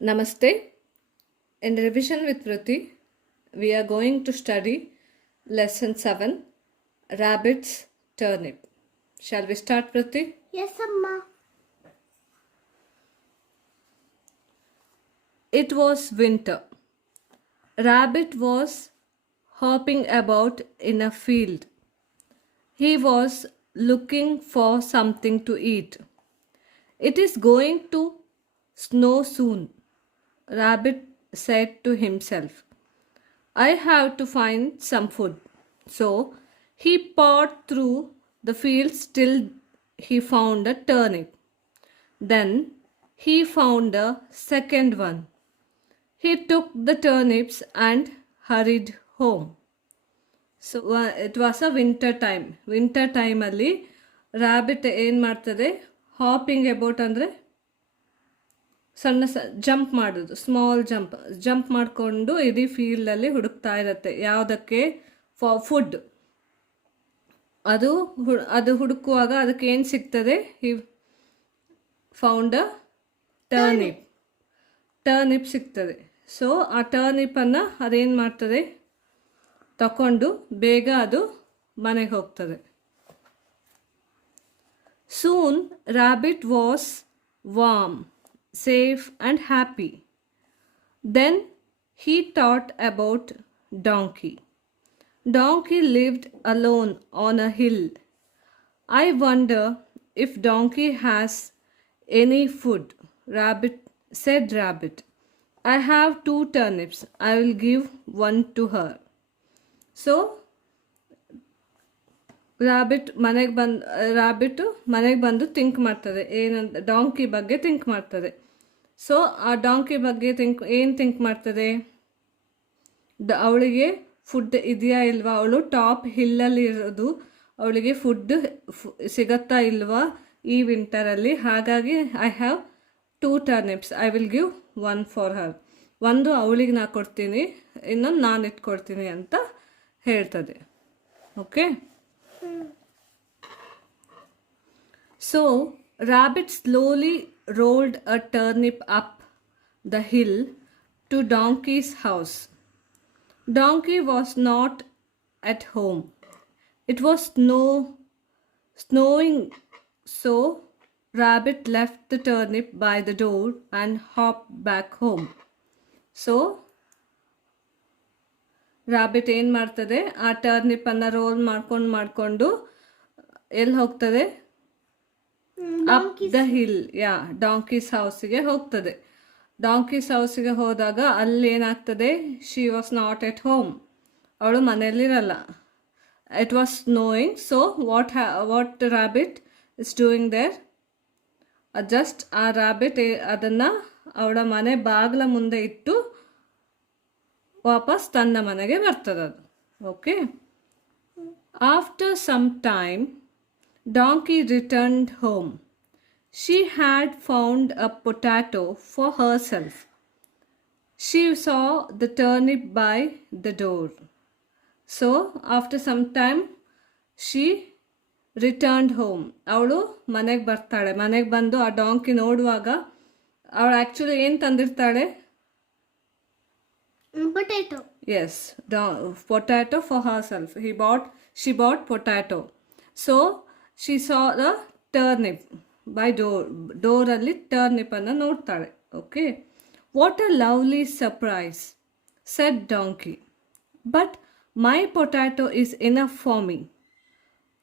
Namaste. In revision with Vritti, we are going to study lesson 7, Rabbit's Turnip. Shall we start, Vritti? Yes, Amma. It was winter. Rabbit was hopping about in a field. He was looking for something to eat. It is going to snow soon, Rabbit said to himself. I have to find some food. So he pawed through the fields till he found a turnip. Then he found a second one. He took the turnips and hurried home. So it was a winter time. Winter time ಅಲ್ಲಿ rabbit ಏನು ಮಾಡ್ತದೆ, hopping about ಅಂದರೆ ಸಣ್ಣ jump ಮಾಡೋದು, small jump ಮಾಡಿಕೊಂಡು ಇಡೀ ಫೀಲ್ಡಲ್ಲಿ ಹುಡುಕ್ತಾ ಇರುತ್ತೆ. ಯಾವುದಕ್ಕೆ? For food. ಅದು ಹುಡುಕುವಾಗ ಅದಕ್ಕೆ ಏನು ಸಿಗ್ತದೆ? ಹಿ ಫೌಂಡ್ ಅ ಟರ್ನಿಪ್ ಸಿಗ್ತದೆ. ಸೊ ಆ ಟರ್ನಿಪ್ಪನ್ನು ಅದೇನು ಮಾಡ್ತದೆ, ತಗೊಂಡು ಬೇಗ ಅದು ಮನೆಗೆ ಹೋಗ್ತದೆ. Soon Rabbit was warm, safe and happy. Then he thought about Donkey. Donkey lived alone on a hill. I wonder if Donkey has any food, said Rabbit. I have 2 turnips. I will give one to her. So rabbit ಮನೆಗೆ ಬಂದು think ಮಾಡ್ತದೆ, ಏನಂತ donkey ಬಗ್ಗೆ think ಮಾಡ್ತದೆ. So ಆ donkey ಬಗ್ಗೆ think ಮಾಡ್ತದೆ, ಅವಳಿಗೆ ಫುಡ್ ಇದೆಯಾ ಇಲ್ವಾ, ಅವಳು ಟಾಪ್ ಹಿಲ್ಲಲ್ಲಿ ಇರೋದು, ಅವಳಿಗೆ ಫುಡ್ ಸಿಗತ್ತಾ ಇಲ್ವಾ ಈ ವಿಂಟರಲ್ಲಿ. ಹಾಗಾಗಿ I have 2 turnips, I will give 1 for her. ಒಂದು ಅವಳಿಗೆ ನಾ ಕೊಡ್ತೀನಿ, ಇನ್ನೊಂದು ನಾನು ಇಟ್ಕೊಡ್ತೀನಿ ಅಂತ ಹೇಳ್ತದೆ. Okay. So Rabbit slowly rolled a turnip up the hill to Donkey's house. Donkey was not at home. It was snowing, so Rabbit left the turnip by the door and hopped back home. So rabbit ಏನು ಮಾಡ್ತದೆ, ಆ ಟರ್ನಿಪ್ಪನ್ನು roll ಮಾಡಿಕೊಂಡು ಎಲ್ಲಿ ಹೋಗ್ತದೆ? Up the hill. Donkey's ಹೌಸಿಗೆ ಹೋಗ್ತದೆ. Donkey's ಹೌಸಿಗೆ ಹೋದಾಗ ಅಲ್ಲಿ ಏನಾಗ್ತದೆ, she was not at home, ಅವಳು ಮನೆಯಲ್ಲಿರಲ್ಲ. It was snowing. So what rabbit is doing there? Just ಆ ರಾಬಿಟ್ ಅದನ್ನು ಅವಳ ಮನೆ ಬಾಗಿಲ ಮುಂದೆ ಇಟ್ಟು ವಾಪಸ್ ತನ್ನ ಮನೆಗೆ ಬರ್ತದದು. Okay. After some time donkey returned home. She had found a potato for herself. She saw the turnip by the door. So after some time she returned home. ಅವಳು ಮನೆಗೆ ಬರ್ತಾಳೆ. ಮನೆಗೆ ಬಂದು ಆ ಡಾಂಕಿ ನೋಡುವಾಗ ಅವಳು ಆ್ಯಕ್ಚುಲಿ ಏನು ತಂದಿರ್ತಾಳೆ? Potato. Yes, potato for herself. She bought potato. So she saw the turnip by door ಅಲ್ಲಿ turnip ಅನ್ನು ನೋಡ್ತಾಳೆ. Okay. What a lovely surprise, said Donkey. But my potato is enough for me.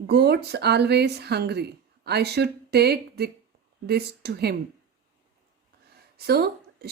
Goat's always hungry. I should take this to him. So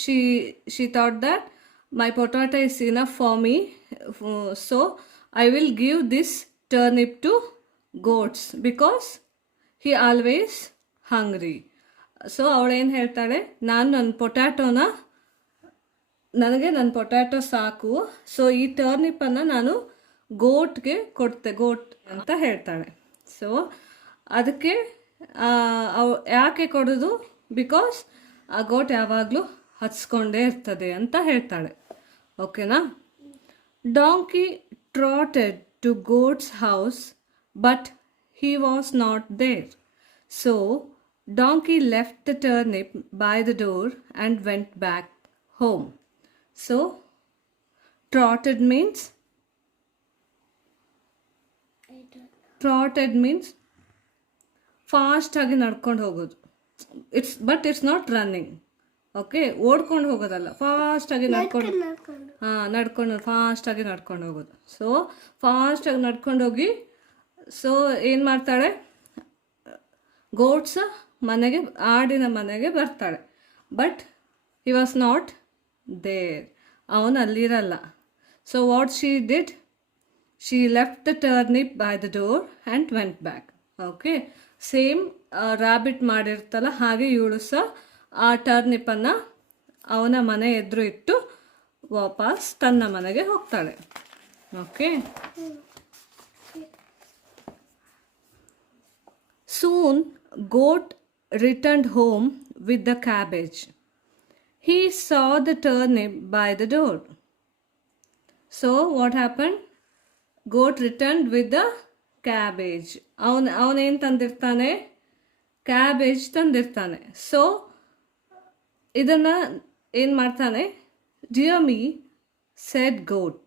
she thought that my potato is enough for me, so I will give this turnip to goats because he always hungry. So ಅವಳೇನು ಹೇಳ್ತಾಳೆ, ನನ್ನ potato ಸಾಕು, so ಈ ಟರ್ನಿಪ್ಪನ್ನು ನಾನು ಗೋಟ್ಗೆ ಗೋಟ್ ಅಂತ ಹೇಳ್ತಾಳೆ. So ಅದಕ್ಕೆ ಯಾಕೆ ಕೊಡೋದು? ಬಿಕಾಸ್ ಆ ಗೋಟ್ ಯಾವಾಗಲೂ ಹಚ್ಕೊಂಡೇ ಇರ್ತದೆ ಅಂತ ಹೇಳ್ತಾಳೆ. ಓಕೆನಾ? Donkey trotted to goat's house but he was not there. So Donkey left the turnip by the door and went back home. So trotted means fast ಆಗಿ ನಡ್ಕೊಂಡು ಹೋಗೋದು. It's not running. ಓಕೆ, ಓಡ್ಕೊಂಡು ಹೋಗೋದಲ್ಲ, ಫಾಸ್ಟಾಗಿ ಫಾಸ್ಟಾಗಿ ನಡ್ಕೊಂಡು ಹೋಗೋದು. ಸೊ ಫಾಸ್ಟಾಗಿ ನಡ್ಕೊಂಡು ಹೋಗಿ, ಸೊ ಏನು ಮಾಡ್ತಾಳೆ, ಗೋಟ್ಸ್ ಮನೆಗೆ, ಆಡಿನ ಮನೆಗೆ ಬರ್ತಾಳೆ. But he was not there, ಅವನು ಅಲ್ಲಿರಲ್ಲ. So what she did, she left the turnip by the door and went back. Okay, same rabbit ಮಾಡಿರ್ತಲ್ಲ ಹಾಗೆ ಇವಳು ಸಹ ಆ ಟರ್ನಿಪ್ಪನ್ನು ಅವನ ಮನೆ ಎದುರು ಇಟ್ಟು ವಾಪಸ್ ತನ್ನ ಮನೆಗೆ ಹೋಗ್ತಾಳೆ. Okay, soon goat returned home with the cabbage. He saw the turnip by the door. So what happened? Goat returned with the cabbage. ಅವನೇನು ತಂದಿರ್ತಾನೆ, ಕ್ಯಾಬೇಜ್ ತಂದಿರ್ತಾನೆ. ಸೊ ಇದನ್ನು ಏನು ಮಾಡ್ತಾನೆ, dear me said goat,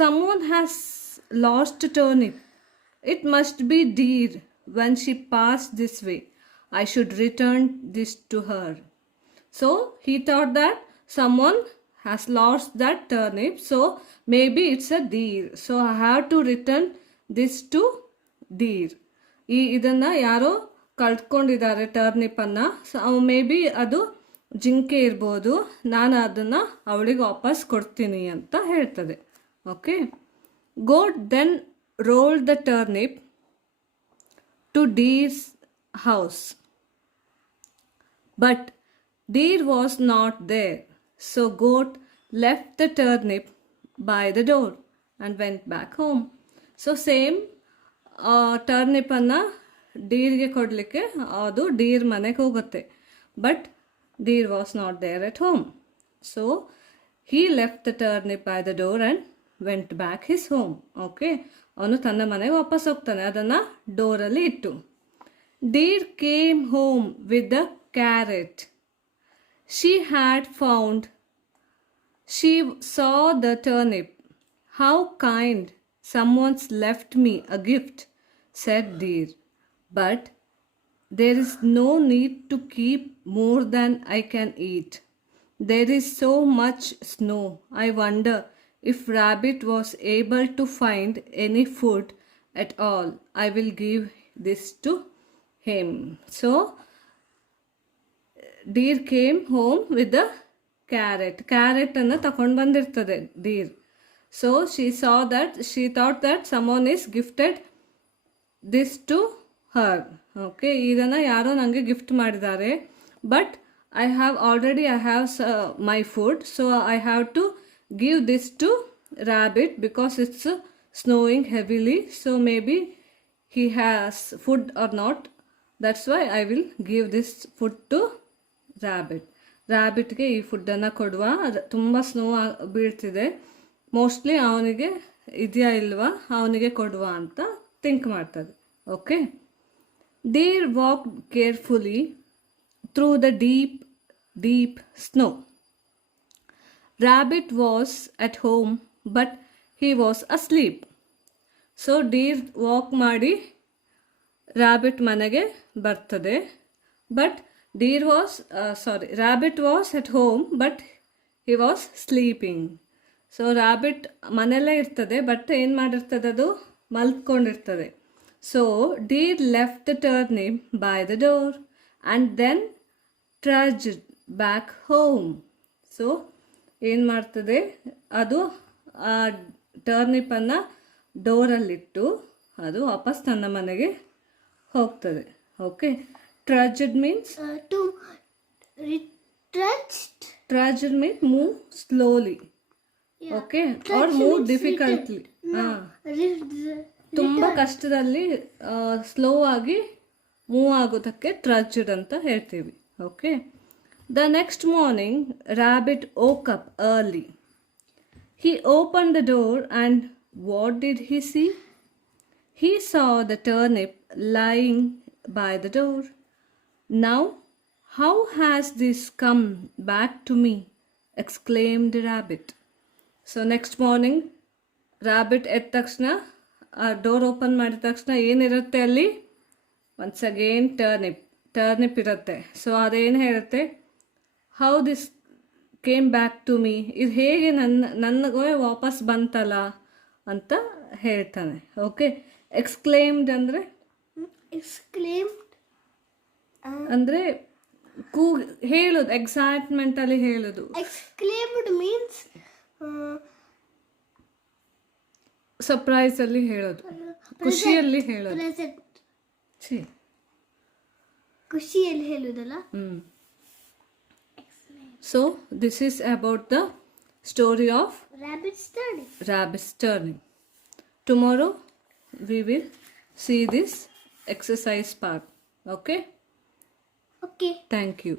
someone has lost a turnip. It must be dear when she passed this way. I should return this to her. So he thought that someone has lost that turnip, so maybe it's a deer. So I have to return this to deer. ಇದನ್ನು ಯಾರೋ ಕಳ್ಕೊಂಡಿದ್ದಾರೆ ಟರ್ನಿಪ್ಪನ್ನು. So may B ಅದು ಜಿಂಕೆ ಇರ್ಬೋದು, ನಾನು ಅದನ್ನು ಅವಳಿಗೆ ವಾಪಸ್ ಕೊಡ್ತೀನಿ ಅಂತ ಹೇಳ್ತದೆ. Okay, goat then rolled the turnip to deer's house, but deer was not there. So goat left the turnip by the door and went back home. So same ಟರ್ನಿಪ್ಪನ್ನು ಡೀರ್ಗೆ ಕೊಡಲಿಕ್ಕೆ ಅದು ಡೀರ್ ಮನೆಗೆ ಹೋಗುತ್ತೆ. But deer was not there at home. So he left the turnip by the door and went back his home. Okay, ಅವನು ತನ್ನ ಮನೆಗೆ ವಾಪಸ್ ಹೋಗ್ತಾನೆ, ಅದನ್ನು ಡೋರಲ್ಲಿ ಇಟ್ಟು. Deer came home with the carrot she had found. She saw the turnip. How kind, someone's left me a gift, said deer. But there is no need to keep more than I can eat. There is so much snow. I wonder if rabbit was able to find any food at all. I will give this to him. So deer came home with the ಕ್ಯಾರೆಟನ್ನು ತಗೊಂಡು ಬಂದಿರ್ತದೆ deer. So she thought that someone is gifted this to her. Okay, ಇದನ್ನು ಯಾರೋ ನನಗೆ gift ಮಾಡಿದ್ದಾರೆ, but I have my food, so I have to give this to rabbit because it's snowing heavily. So may be he has food or not, that's why I will give this food to ರ್ಯಾಬಿಟ್ಗೆ ಈ ಫುಡ್ಡನ್ನು ಕೊಡುವ. ತುಂಬ snow ಬೀಳ್ತಿದೆ, mostly ಅವನಿಗೆ ಇದೆಯಾ ಇಲ್ವಾ, ಅವನಿಗೆ ಕೊಡುವ ಅಂತ ಥಿಂಕ್ ಮಾಡ್ತದೆ. Okay, deer walk carefully through the deep snow. Rabbit was at home but he was asleep. So deer walk ಮಾಡಿ ರ್ಯಾಬಿಟ್ ಮನೆಗೆ ಬರ್ತದೆ, but rabbit was at home but he was sleeping. So rabbit ಮನೆಯಲ್ಲೇ ಇರ್ತದೆ, but ಏನು ಮಾಡಿರ್ತದೆ, ಅದು ಮಲ್ಕೊಂಡಿರ್ತದೆ. So deer left the turnip by the door and then trudged back home. So ಏನು ಮಾಡ್ತದೆ, ಅದು ಆ ಟರ್ನಿಪ್ಪನ್ನು ಡೋರಲ್ಲಿಟ್ಟು ಅದು ವಾಪಸ್ ತನ್ನ ಮನೆಗೆ ಹೋಗ್ತದೆ. Okay, trudged means to retrenched. Trudged means move slowly. Yeah. Okay, or move difficultly. ತುಂಬ ಕಷ್ಟದಲ್ಲಿ ಸ್ಲೋ ಆಗಿ ಮೂವ್ ಆಗೋದಕ್ಕೆ ಟ್ರಜ್ಡ್ ಅಂತ ಹೇಳ್ತೀವಿ. Okay, the next morning rabbit woke up early. He opened the door and what did he see? He saw the turnip lying by the door. Now, How has this come back to me? Exclaimed Rabbit. So next morning, Rabbit ಎದ್ದ ತಕ್ಷಣ door open ಮಾಡಿದ ತಕ್ಷಣ ಏನಿರುತ್ತೆ ಅಲ್ಲಿ once again turnip ಇರುತ್ತೆ. So ಅದೇನು ಹೇಳುತ್ತೆ, how this came back to me, ಇದು ಹೇಗೆ ನನಗೆ ವಾಪಸ್ ಬಂತಲ್ಲ ಅಂತ ಹೇಳ್ತಾನೆ. ಓಕೆ, ಎಕ್ಸ್ಕ್ಲೇಮ್ಡ್ ಅಂದರೆ ಅಂದರೆ ಹೇಳೋದು, ಎಕ್ಸೈಟ್ಮೆಂಟಲ್ಲಿ ಹೇಳೋದು. ಎಕ್ಸ್ಕ್ಲೇಮ್ಡ್ ಮೀನ್ಸ್ ಸರ್ಪ್ರೈಸಲ್ಲಿ ಹೇಳೋದು, ಖುಷಿಯಲ್ಲಿ ಹೇಳೋದು. ಖುಷಿಯಲ್ಲಿ ಹೇಳೋದಲ್ಲ. So this is about the story of Rabbit's Turning. Tomorrow we will see this exercise part. Okay? Okay. Thank you.